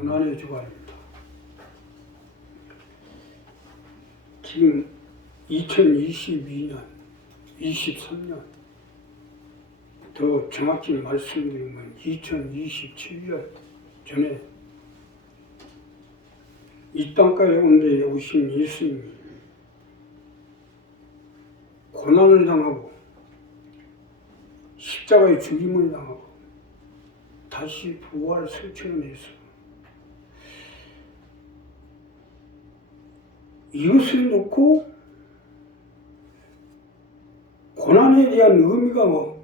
고난의 주간입니다. 지금 2022년, 23년, 더 정확히 말씀드리면 2027년 전에 이 땅가에 온 데 오신 예수님이 고난을 당하고 십자가에 죽임을 당하고 다시 부활 승천해서 이것을 놓고 고난에 대한 의미가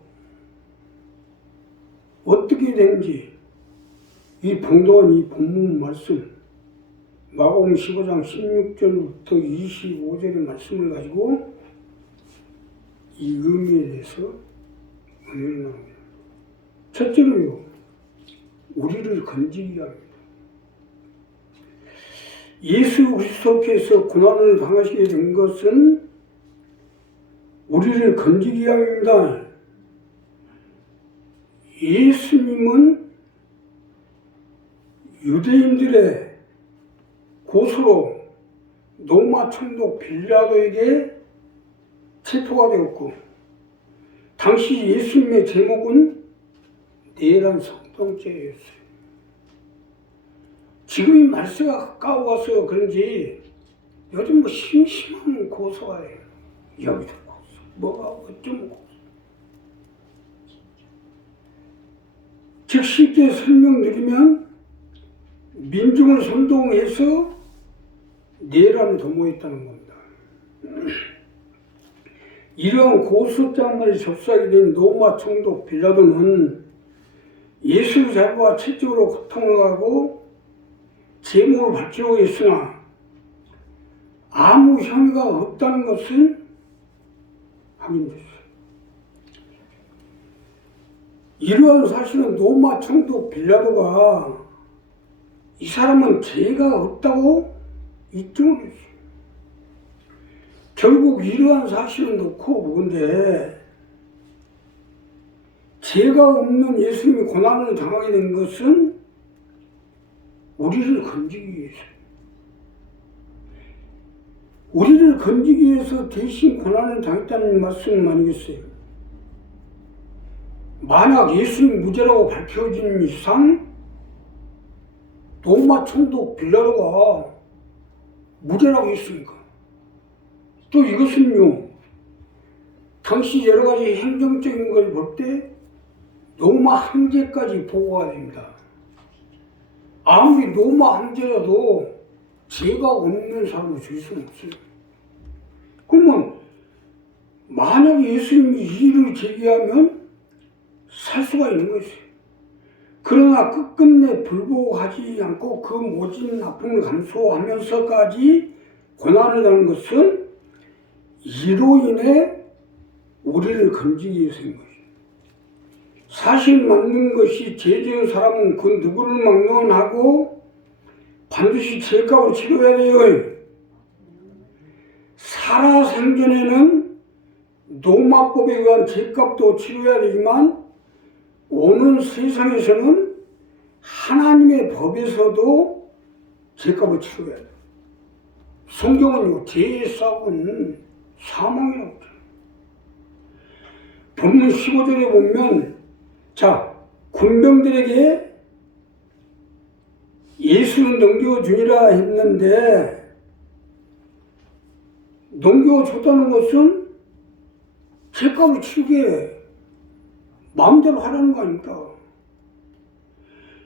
어떻게 되는지 이 봉도한 이 본문 말씀 마가복음 15장 16절부터 25절의 말씀을 가지고 이 의미에 대해서 은혜를 나눕니다. 첫째로요, 우리를 건지기 합니다. 예수 그리스도께서 고난을 당하시게 된 것은 우리를 건지기 위함입니다. 예수님은 유대인들의 고소로 로마 총독 빌라도에게 체포가 되었고, 당시 예수님의 제목은 내란 성동죄였어요. 지금 이 말세가 가까워서 그런지 요즘 심심한 고소가 해요. 여기도 고소, 뭐가 어쩌면 고소. 즉 쉽게 설명드리면 민중을 선동해서 내란을 도모했다는 겁니다. 이러한 고소장을 접수하게 된 로마 총독 빌라도는 예수를 잡아 채찍으로 고통을 하고 제목을 밝히려고 했으나 아무 혐의가 없다는 것을 확인됐어요. 이러한 사실은 로마 총독 빌라도가 이 사람은 죄가 없다고 입증을 했어요. 결국 이러한 사실을 놓고 보건대 죄가 없는 예수님이 고난을 당하게 된 것은 우리를 건지기 위해서, 우리를 건지기 위해서 대신 고난을 당했다는 말씀 아니겠어요? 만약 예수님 무죄라고 밝혀진 이상 로마 총독 빌라도가 무죄라고 했습니까? 또 이것은요, 당시 여러 가지 행정적인 걸 볼 때 로마 황제까지 보고가 됩니다. 아무리 로마 황제라도 죄가 없는 사람을 죽일 수는 없어요. 그러면 만약에 예수님이 이의를 제기하면 살 수가 있는 것이에요. 그러나 끝끝내 불복하지 않고 그 모진 아픔을 감수하면서까지 고난을 당하는 것은 이로 인해 우리를 건지기 위해서인 것이에요. 사실 맞는 것이 죄 지은 사람은 그 누구를 막론하고 반드시 죄값을 치러야 돼요. 살아생전에는 로마법에 의한 죄값도 치러야 되지만 오는 세상에서는 하나님의 법에서도 죄값을 치러야 돼요. 성경은요, 죄의 싹은 사망이라고 해요. 본문 15절에 보면, 자, 군병들에게 예수는 넘겨주니라 했는데, 넘겨줬다는 것은 죄값을 치르게 마음대로 하라는 거 아닙니까?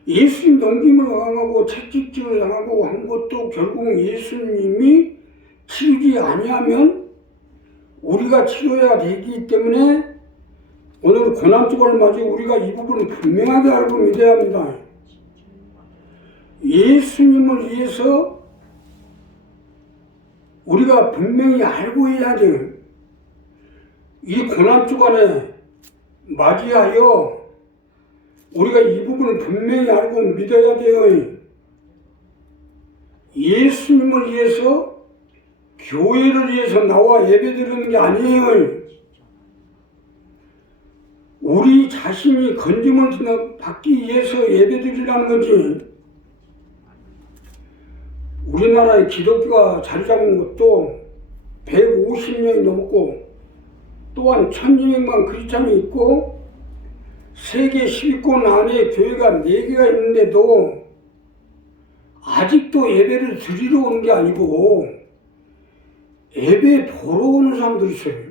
예수님 넘김을 당하고 채찍질을 당하고 한 것도 결국 예수님이 치르지 아니하면 우리가 치러야 되기 때문에 오늘 고난주간을 맞이 우리가 이 부분을 분명하게 알고 믿어야 합니다. 예수님을 위해서 우리가 분명히 알고 해야 돼요. 이 고난주간에 맞이하여 우리가 이 부분을 분명히 알고 믿어야 돼요. 예수님을 위해서, 교회를 위해서 나와 예배드리는 게 아니에요. 우리 자신이 건짐을 받기 위해서 예배드리라는 거지. 우리나라의 기독교가 자리 잡은 것도 150년이 넘었고, 또한 1200만 크리스찬이 있고 세계 10위권 안에 교회가 4개가 있는데도 아직도 예배를 드리러 오는 게 아니고 예배 보러 오는 사람들이 있어요.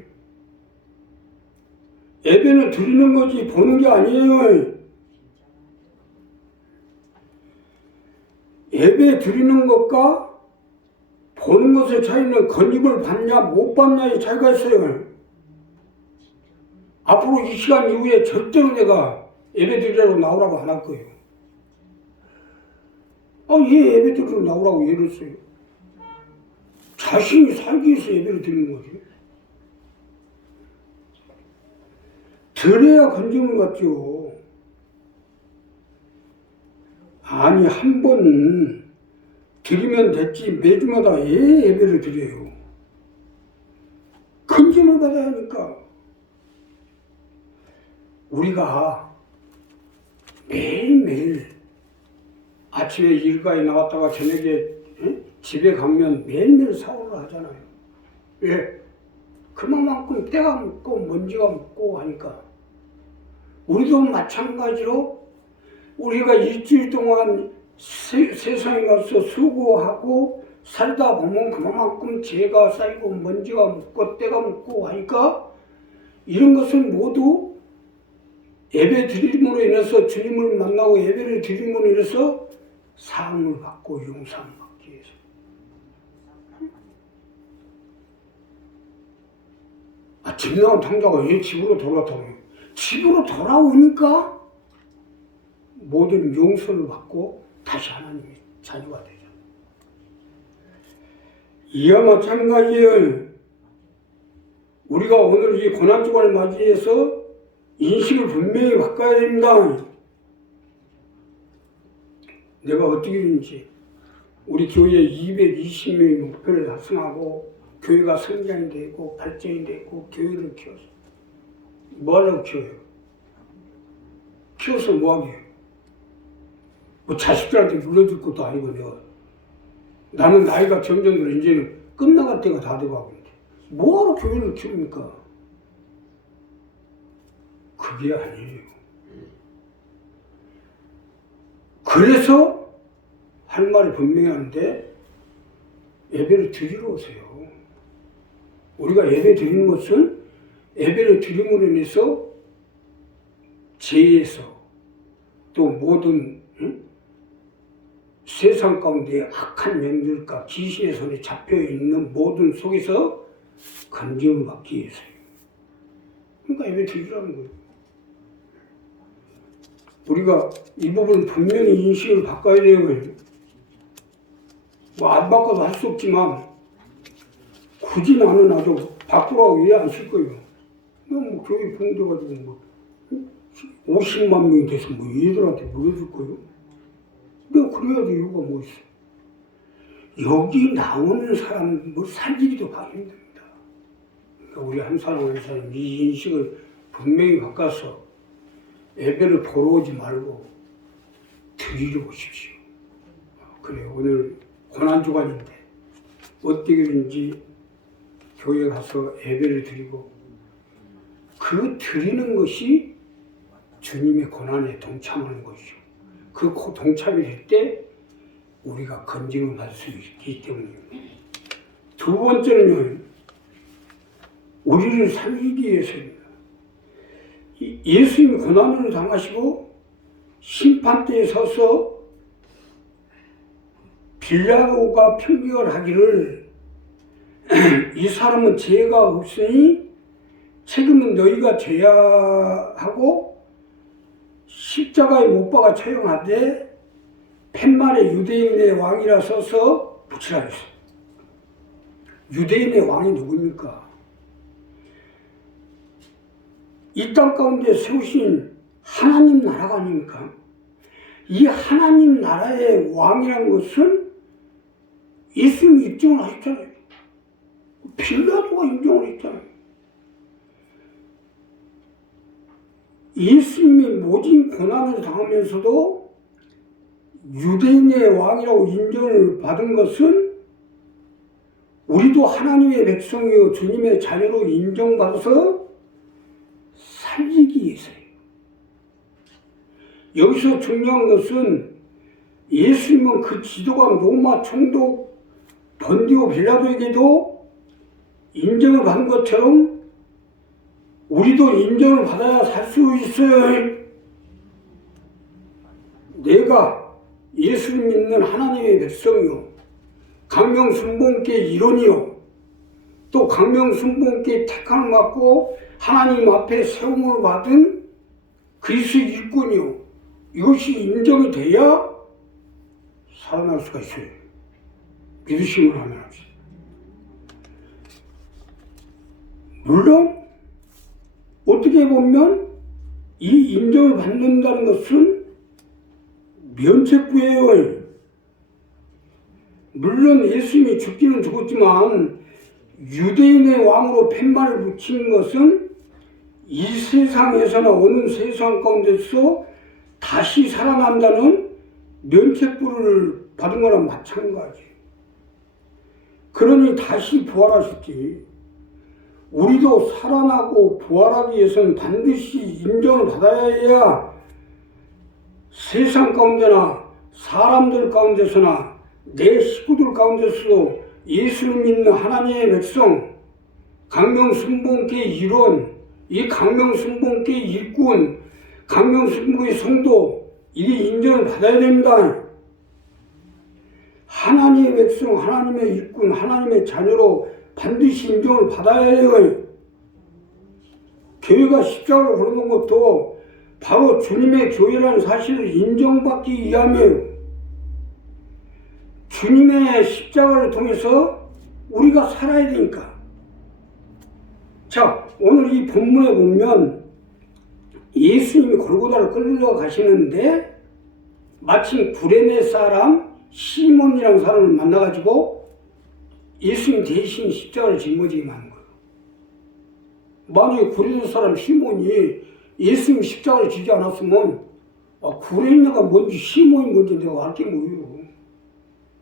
예배는 드리는 거지 보는 게 아니에요. 예배 드리는 것과 보는 것의 차이는 건립을 받냐 못 받냐의 차이가 있어요. 앞으로 이 시간 이후에 절대로 내가 예배 드리라고 나오라고 안 할 거예요. 얘 예배 드리러 나오라고 예를 써요. 자신이 살기 위해서 예배를 드리는 거지. 드려야 건짐을 받죠. 아니, 한 번 드리면 됐지 매주마다 왜 예배를 드려요? 건짐을 받아야 하니까. 우리가 매일매일 아침에 일가에 나갔다가 저녁에 집에 가면 매일매일 샤워를 하잖아요. 왜? 그만큼 때가 묻고 먼지가 묻고 하니까. 우리도 마찬가지로 우리가 일주일 동안 세상에 가서 수고하고 살다 보면 그만큼 죄가 쌓이고 먼지가 묻고 때가 묻고 하니까 이런 것은 모두 예배 드림으로 인해서 주님을 만나고 예배를 드림으로 인해서 사함을 받고 용서를 받기 위해서. 집 나간 탕자가 왜 집으로 돌아왔다고 해요? 집으로 돌아오니까 모든 용서를 받고 다시 하나님의 자녀가 되죠. 이와 마찬가지예요. 우리가 오늘 이 고난주간을 맞이해서 인식을 분명히 바꿔야 됩니다. 내가 어떻게든지 우리 교회에 220명의 목표를 달성하고 교회가 성장이 되고 발전이 되고 교회를 키워서 뭐하라고 키워요? 키워서 뭐하게 해요? 뭐 자식들한테 물려줄 것도 아니고 내가 나는 나이가 점점 들어 이제는 끝나갈 때가 다 돼가고 있는데 뭐하러 교회를 키웁니까? 그게 아니에요. 그래서 할 말이 분명히 하는데 예배를 드리러 오세요. 우리가 예배 드리는 것은 예배를 드림으로 인해서 죄에서 또 모든 세상 가운데 악한 영들과 귀신의 손에 잡혀있는 모든 속에서 건짐을 받기 위해서요. 그러니까 예배 드리라는 거예요. 우리가 이 부분을 분명히 인식을 바꿔야 돼요. 뭐 안 바꿔도 할 수 없지만 굳이 나는 아주 바꾸라고 왜 안 쓸 거예요? 뭐 교회 봉돼가지고 뭐 50만 명이 돼서 뭐 얘들한테 물려줄 거예요? 내가 그래야 될 이유가 뭐 있어? 여기 나오는 사람 뭐 살기도 다 힘듭니다. 그러니까 우리 한 사람 한 사람 이 인식을 분명히 바꿔서 예배를 보러 오지 말고 드리러 오십시오. 그래, 오늘 고난주간인데 어떻게든지 교회 가서 예배를 드리고 그 드리는 것이 주님의 고난에 동참하는 것이죠. 그 동참이 될 때 우리가 건짐을 받을 수 있기 때문입니다. 두 번째는요, 우리를 살리기 위해서입니다. 예수님이 고난을 당하시고 심판대에 서서 빌라도가 편견을 하기를 이 사람은 죄가 없으니 책임은 너희가 져야 하고 십자가에 못 박아 처형하되 팻말에 유대인의 왕이라 써서 붙이라 했어요. 유대인의 왕이 누구입니까? 이 땅 가운데 세우신 하나님 나라가 아닙니까? 이 하나님 나라의 왕이라는 것은 예수님이 입증을 하셨잖아요. 빌라도가 인정을 했잖아요. 예수님이 모진 고난을 당하면서도 유대인의 왕이라고 인정을 받은 것은 우리도 하나님의 백성이요 주님의 자녀로 인정받아서 살리기 위해서예요. 여기서 중요한 것은 예수님은 그 지도강 로마 총독 번디오 빌라도에게도 인정을 받은 것처럼 우리도 인정을 받아야 살 수 있어요. 내가 예수를 믿는 하나님의 백성이요 강명순복음교회 일원이요 또 강명순복음교회 택함을 받고 하나님 앞에 세움을 받은 그리스도의 일꾼이요 이것이 인정이 돼야 살아날 수가 있어요. 믿으시면 하면 합시다. 물론 어떻게 보면 이 인정을 받는다는 것은 면책구예요. 물론 예수님이 죽기는 죽었지만 유대인의 왕으로 팻말을 붙인 것은 이 세상에서나 어느 세상 가운데서 다시 살아난다는 면책구를 받은 거랑 마찬가지예요. 그러니 다시 부활하셨지. 우리도 살아나고 부활하기 위해서는 반드시 인정을 받아야 해야 세상 가운데나 사람들 가운데서나 내 식구들 가운데서도 예수를 믿는 하나님의 백성, 강명순복음교회 일원, 이 강명순복음교회 일꾼, 강명순복음교회 성도 이게 인정을 받아야 됩니다. 하나님의 백성, 하나님의 일꾼, 하나님의 자녀로 반드시 인정을 받아야 해요. 교회가 십자가를 걸어놓은 것도 바로 주님의 교회라는 사실을 인정받기 위함이에요. 주님의 십자가를 통해서 우리가 살아야 되니까. 자, 오늘 이 본문에 보면 예수님이 골고다를 끌려 가시는데 마침 구레네 사람 시몬이라는 사람을 만나가지고 예수님 대신 십자가를 짊어지게 하는 거예요. 만약에 구레네 사람 시몬이 예수님 십자가를 지지 않았으면 구레네가 뭔지 시몬이 뭔지 내가 알 게 뭐예요.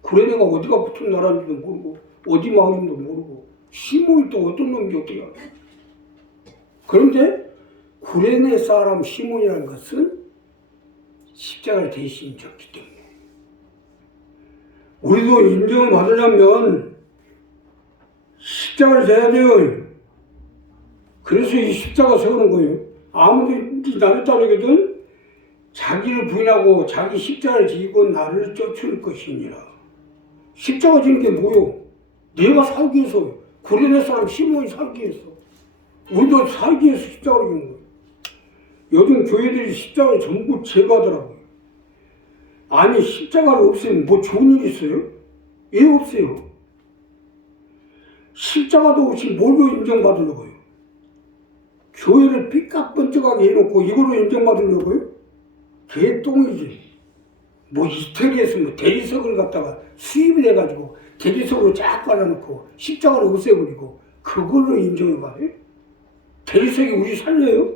구레네가 어디가 붙은 나라인지도 모르고 어디 마을인지도 모르고 시몬이 또 어떤 놈인지 어떻게 알아. 그런데 구레네 사람 시몬이라는 것은 십자가를 대신 졌기 때문에 우리도 인정을 받으려면 십자가를 져야 돼요. 그래서 이 십자가 세우는 거예요. 아무리 나를 따르거든 자기를 부인하고 자기 십자가를 지고 나를 쫓을 것이니라. 십자가 지는 게 뭐요? 내가 살기 위해서, 구레네 사람 시몬이 살기 위해서, 우리도 살기 위해서 십자가를 지는 거예요. 요즘 교회들이 십자가를 전부 제거하더라고요. 아니 십자가를 없애면 뭐 좋은 일 있어요? 왜 없어요? 십자가도 없이 뭘로 인정받으려고요? 교회를 삐까뻔쩍하게 해놓고 이걸로 인정받으려고요? 개똥이지. 뭐 이태리에서 뭐 대리석을 갖다가 수입을 해가지고 대리석으로 쫙 발라놓고 십자가를 없애버리고 그걸로 인정을 받아요? 대리석이 우리 살려요?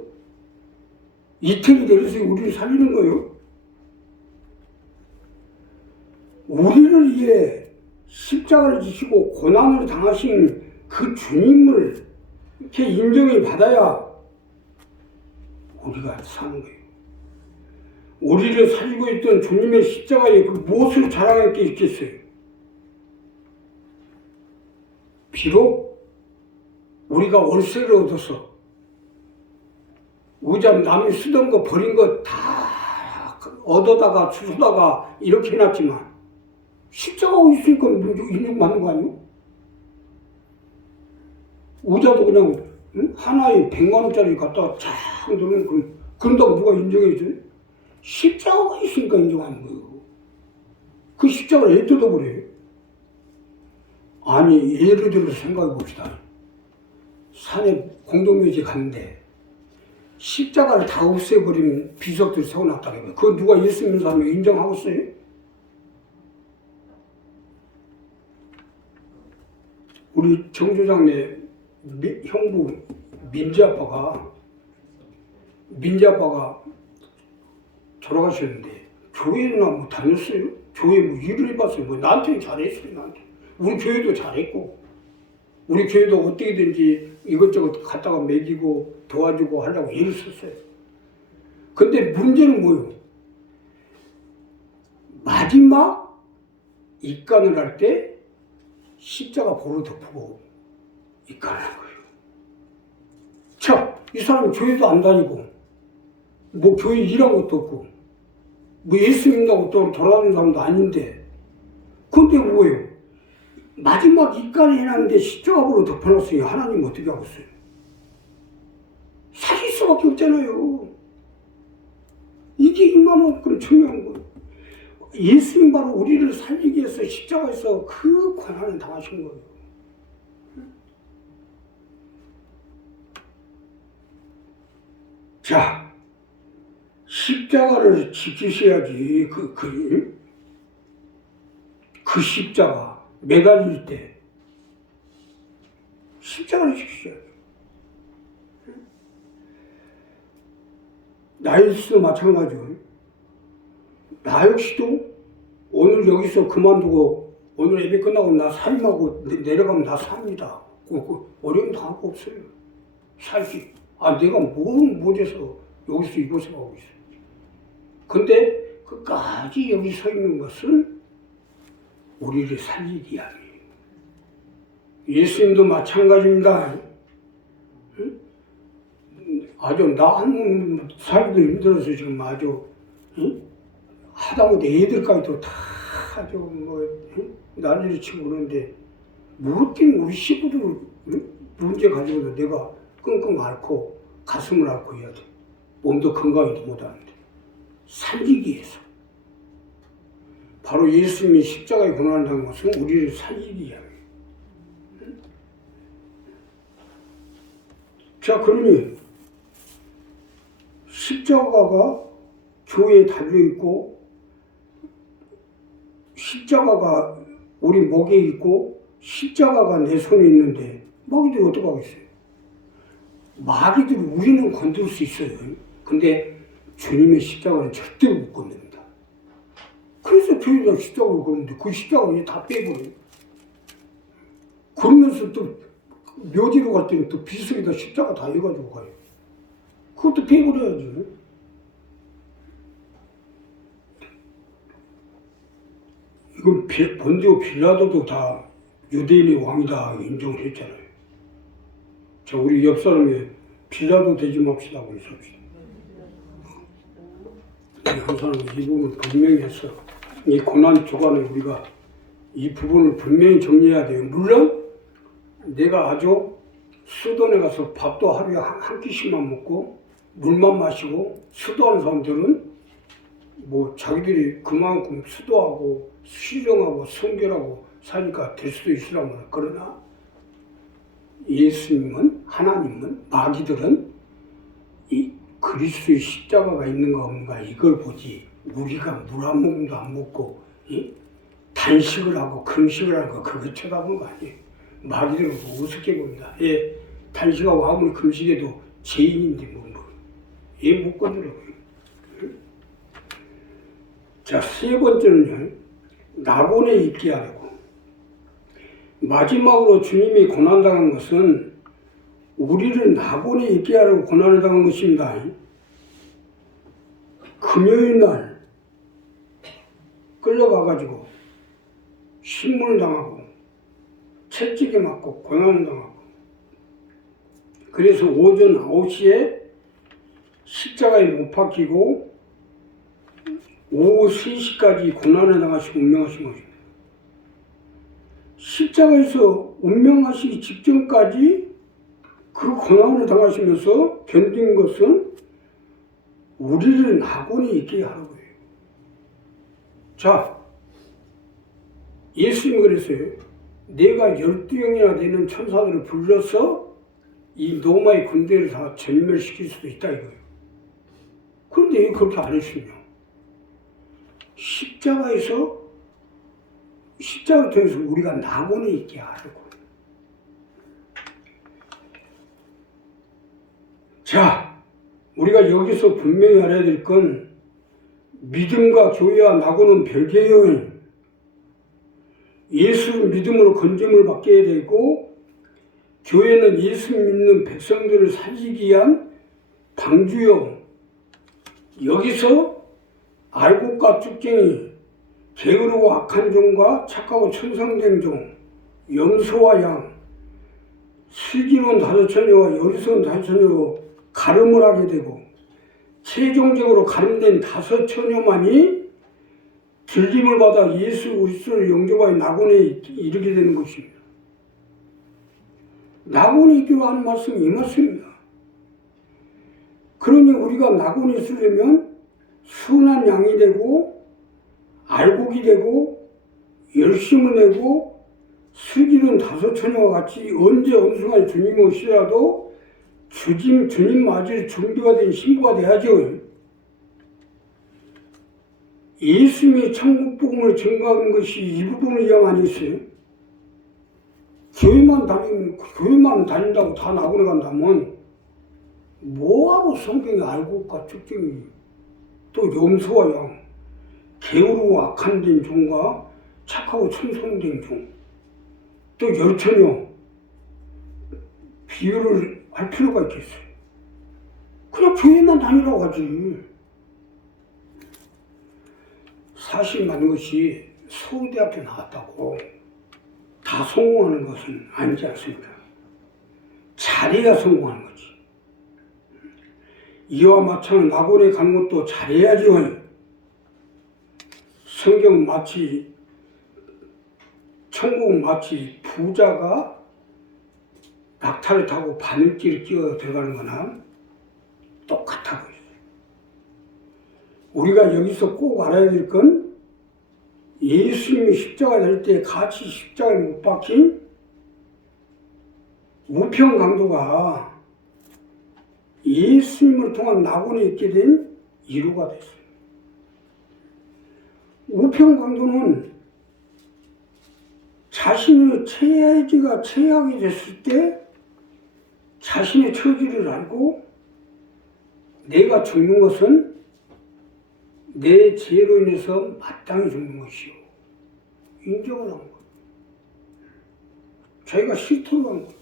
이태리 대리석이 우리를 살리는 거예요? 우리를 위해 십자가를 지시고 고난을 당하신 그 주님을 이렇게 인정을 받아야 우리가 사는 거예요. 우리를 살리고 있던 주님의 십자가에 그 무엇을 자랑할 게 있겠어요? 비록 우리가 월세를 얻어서 우장 남이 쓰던 거 버린 거 다 얻어다가 주워다가 이렇게 해놨지만 십자가가 있으니까 인정받는 거 아니에요? 우자도 그냥 하나에 100만 원짜리 갖다가 쫙 넣으면 그런다고 누가 인정해줘요? 십자가가 있으니까 인정하는 거예요. 그 십자가를 왜 뜯어버려요? 아니 예를 들어서 생각해 봅시다. 산에 공동묘지 갔는데 십자가를 다 없애버린 비석들 세워놨다고 해요. 그거 누가 예수 믿는 사람이 인정하고 있어요? 우리 정조장내 형부 민지 아빠가 돌아가셨는데 교회나 뭐 다녔어요? 교회 뭐 일을 해봤어요? 뭐 나한테는 잘했어요, 나한테. 우리 교회도 잘했고, 우리 교회도 어떻게든지 이것저것 갖다가 먹이고 도와주고 하려고 애를 썼어요. 근데 문제는 뭐예요? 마지막 입간을 할 때 십자가 보를 덮고 입간을 한 거예요. 자, 이 사람은 교회도 안 다니고, 뭐 교회 일한 것도 없고, 뭐 예수 믿는다고 또 돌아다니는 사람도 아닌데, 근데 뭐예요? 마지막 입간을 해놨는데 십자가보로 덮어놨어요. 하나님 어떻게 하겠어요? 살릴 수밖에 없잖아요. 이게 이만큼 중요한 거예요. 예수님 바로 우리를 살리기 위해서 십자가에서 그 고난을 당하신 거예요. 자, 십자가를 지키셔야지. 그 십자가 매달릴 때 십자가를 지키셔야죠. 나일스도 마찬가지예요. 나 역시도 오늘 여기서 그만두고 오늘 예배 끝나고 나 사임하고 내려가면 나 삽니다. 어려움 당할 거 없어요. 살기. 내가 못해서 여기서 이곳에 가고 있어요. 근데 끝까지 여기 서 있는 것은 우리를 살리기 위함이에요. 예수님도 마찬가지입니다. 응? 아주 나 한 살기도 힘들어서 지금 아주 응? 하다못해 애들까지도 다 아주 난리를 치고 그러는데 무엇든 우리 식구들 문제 가지고도 내가 끙끙 앓고 가슴을 앓고 해야 돼. 몸도 건강히도 못하는데 살리기 위해서. 바로 예수님이 십자가에 고난한다는 것은 우리를 살리기 위함이에요. 자, 그러니 십자가가 교회에 달려있고 십자가가 우리 목에 있고 십자가가 내 손에 있는데 마귀들이 어떡하겠어요? 마귀들이 우리는 건들 수 있어요. 근데 주님의 십자가는 절대로 못 건듭니다. 그래서 교회가 십자가를 거는데 그 십자가를 다 빼버려요. 그러면서 또 묘지로 갈 때는 또 비석에다 십자가 다 해가지고 가요. 그것도 빼버려야지. 이건 본디오 빌라도도 다 유대인의 왕이다 인정했잖아요. 자, 우리 옆 사람이 빌라도 되지 맙시다 하고 있었지. 한 사람이 이 부분을 분명히 했어. 이 고난 주간에 우리가 이 부분을 분명히 정리해야 돼요. 물론 내가 아주 수도원에 가서 밥도 하루에 한 끼씩만 먹고 물만 마시고 수도하는 사람들은 뭐 자기들이 그만큼 수도하고 수령하고 순결하고 사니까 될 수도 있으라면, 그러나 예수님은, 하나님은, 마귀들은 이 그리스도의 십자가가 있는가 없는가 이걸 보지, 우리가 물 한 모금도 안 먹고 단식을 하고 금식을 하는 거 그거 쳐다보는 거 아니에요. 마귀들은 우습게 봅니다. 단식하고 아무리 금식해도 죄인인데 못 건드려요. 자, 세 번째는요, 낙원에 있게 하려고. 마지막으로 주님이 고난당한 것은 우리를 낙원에 있게 하려고 고난을 당한 것입니다. 금요일 날 끌려가가지고 신문을 당하고 채찍에 맞고 고난을 당하고, 그래서 오전 9시에 십자가에 못 박히고 오후 3시까지 고난을 당하시고 운명하신 것입니다. 십자가에서 운명하시기 직전까지 그 고난을 당하시면서 견딘 것은 우리를 낙원에 있게 하라고 해요. 자, 예수님이 그랬어요. 내가 12영이나 되는 천사들을 불러서 이 로마의 군대를 다 전멸시킬 수도 있다 이거예요. 그런데 왜 그렇게 안 했으며, 십자가를 통해서 우리가 낙원에 있게 하려고. 자, 우리가 여기서 분명히 알아야 될 건 믿음과 교회와 낙원은 별개예요. 예수 믿음으로 건짐을 받게 되고, 교회는 예수 믿는 백성들을 살리기 위한 방주요. 여기서 알곡과 쭉쟁이, 게으르고 악한 종과 착하고 천성된 종, 염소와 양, 슬기로운 다섯 처녀와 여리스러운 다섯 처녀로 가름을 하게 되고, 최종적으로 가름된 다섯 처녀만이 들림을 받아 예수 그리스도를 영접하여 낙원에 이르게 되는 것입니다. 낙원에 있기로 하는 말씀이 이 말씀입니다. 그러니 우리가 낙원에 있으려면 순한 양이 되고 알곡이 되고 열심을 내고 슬기로운 다섯 처녀와 같이 언제 어느 순간 주님 오시더라도 주님 맞을 준비가 된 신부가 돼야죠. 예수님이 천국 복음을 증거한 것이 이 부분을 이양 아니겠어요? 교회만 다닌다고 다 낙원에 간다면 뭐하러 성경에 알곡과 쭉쟁이, 또 염소와 양, 게으르고 악한 된 종과 착하고 천성된 종, 또 열처녀 비유를 할 필요가 있겠어요? 그냥 교회만 다니라고 하지. 사실 많은 것이 서울대학교 나왔다고 다 성공하는 것은 아니지 않습니까? 잘해야 성공하는 거지. 이와 마찬가지로 낙원에 가는 것도 잘해야죠. 성경은 마치, 천국은 마치 부자가 낙타를 타고 바늘길을 끼어 들어가는 거나 똑같다고 했어요. 우리가 여기서 꼭 알아야 될 건 예수님이 십자가 될 때 같이 십자가에 못 박힌 우평강도가 예수님을 통한 낙원에 있게 된 이루가 됐어요. 우평강도는 자신의 처지가 최악이 됐을 때 자신의 처지를 알고 내가 죽는 것은 내 죄로 인해서 마땅히 죽는 것이요. 인정을 한 거예요. 자기가 실토를 한 거예요.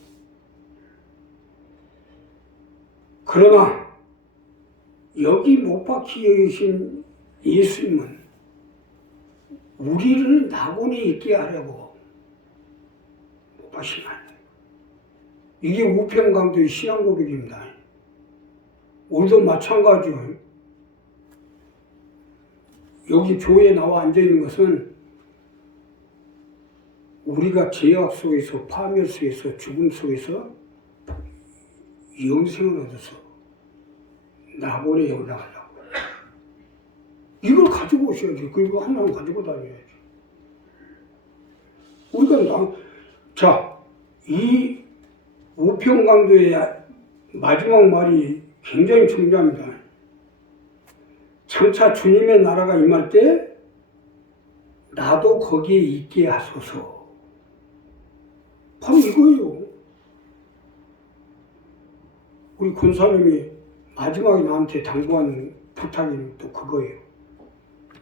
그러나 여기 못 박혀 계신 예수님은 우리를 낙원에 있게 하려고 못 박힌 거 아니에요. 이게 우평강도의 신앙 고백입니다. 우리도 마찬가지로 여기 교회에 나와 앉아있는 것은 우리가 죄악 속에서, 파멸 속에서, 죽음 속에서 영생을 얻어서 낙원에 올라가려고. 이걸 가지고 오셔야지. 그리고 하나는 가지고 다녀야지. 우리가 이 우평강도의 마지막 말이 굉장히 중요합니다. 장차 주님의 나라가 임할 때 나도 거기에 있게 하소서. 바로 이거예요. 우리 권사님이 마지막에 나한테 당부한 부탁이 또 그거예요.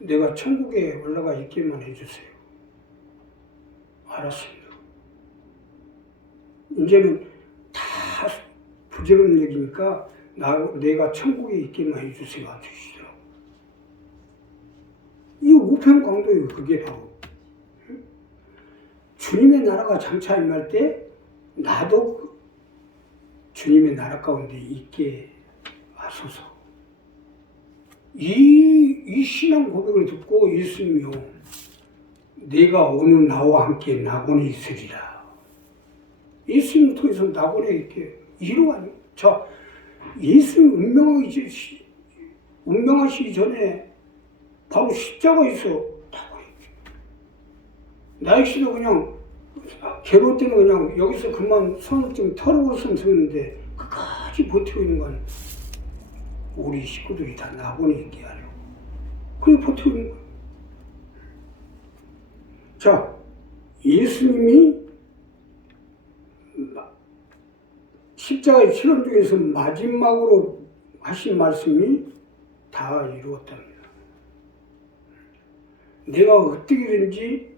내가 천국에 올라가 있게만 해주세요. 알았습니다. 이제는 다 부질없는 얘기니까 내가 천국에 있게만 해주세요. 해주시더라고. 이 우평강도예요. 그게 바로. 주님의 나라가 장차 임할 때 나도 주님의 나라 가운데 있게 하소서. 이 신앙 고백을 듣고 예수님이요, 내가 오늘 나와 함께 낙원에 있으리라. 예수님을 통해서 낙원에 있게 이루어가는. 자, 예수님 운명하시기 전에 바로 십자가에서 낙원에 있게. 나 역시도 그냥 괴로울 때는 그냥 여기서 그만 손을 좀 털어버렸으면 좋겠는데 끝까지 버티고 있는 건 우리 식구들이 다 낙원에 있게 하려고. 그래 버티고 있는 거야. 자, 예수님이 십자가의 실험 중에서 마지막으로 하신 말씀이 다 이루었답니다. 내가 어떻게든지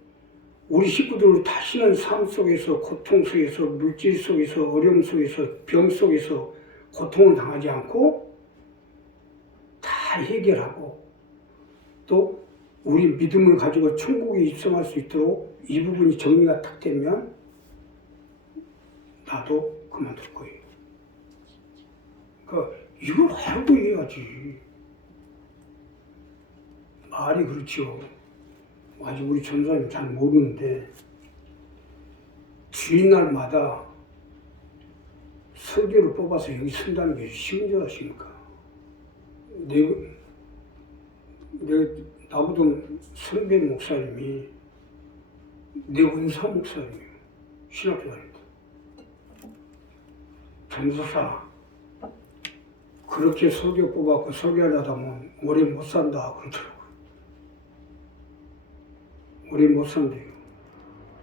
우리 식구들을 다시는 삶 속에서, 고통 속에서, 물질 속에서, 어려움 속에서, 병 속에서 고통을 당하지 않고 다 해결하고 또 우리 믿음을 가지고 천국에 입성할 수 있도록 이 부분이 정리가 딱 되면 나도 그만둘 거예요. 그러니까 이걸 알고 해야지. 말이 그렇죠. 아직 우리 전사님 잘 모르는데 주일날마다 설교를 뽑아서 여기 쓴다는 게 쉬운 줄 아십니까? 나보다 선배 목사님이 내 은사 목사님이에요. 신학교 다닐 때. 전도사 그렇게 설교 뽑았고 설교하려다 보면 오래 못 산다 그러더라고요. 오래 못 산대요.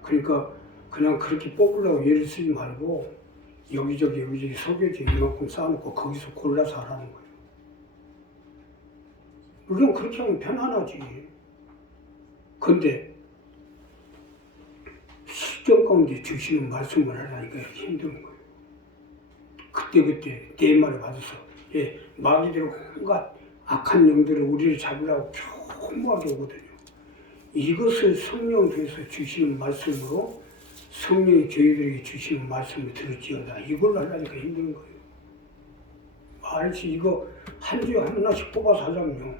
그러니까 그냥 그렇게 뽑으려고 예를 쓰지 말고 여기저기 설교지 이만큼 쌓아놓고 거기서 골라서 하라는 거예요. 물론 그렇게 하면 편안하지. 근데 실전 가운데 주시는 말씀을 하려니까 이렇게 힘든 거예요. 그때 내 말을 받아서 마귀대로 온갖 악한 영들을 우리를 잡으려고 교묘하게 오거든요. 이것을 성령 통해서 주시는 말씀으로 성령이 저희들에게 주시는 말씀을 들을지어다. 이걸로 하려니까 힘든 거예요. 알지? 이거 한 주에 하나씩 뽑아서 하려면요.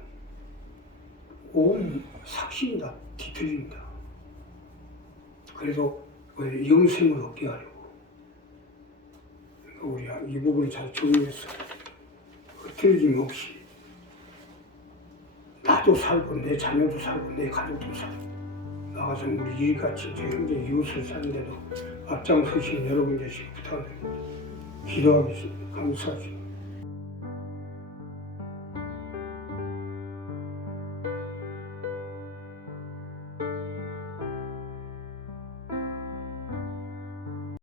온 삭신다, 뒤틀린다. 그래서 영생을 얻게 하려고. 그러니까 우리가 이 부분을 잘 정리해서 흐트러짐 없이 나도 살고 내 자녀도 살고 내 가족도 살고 나가서 우리 일같이 제 형제 이웃을 사는데도 앞장서신 여러분 되시고 부탁드립니다. 기도하겠습니다. 감사합니다.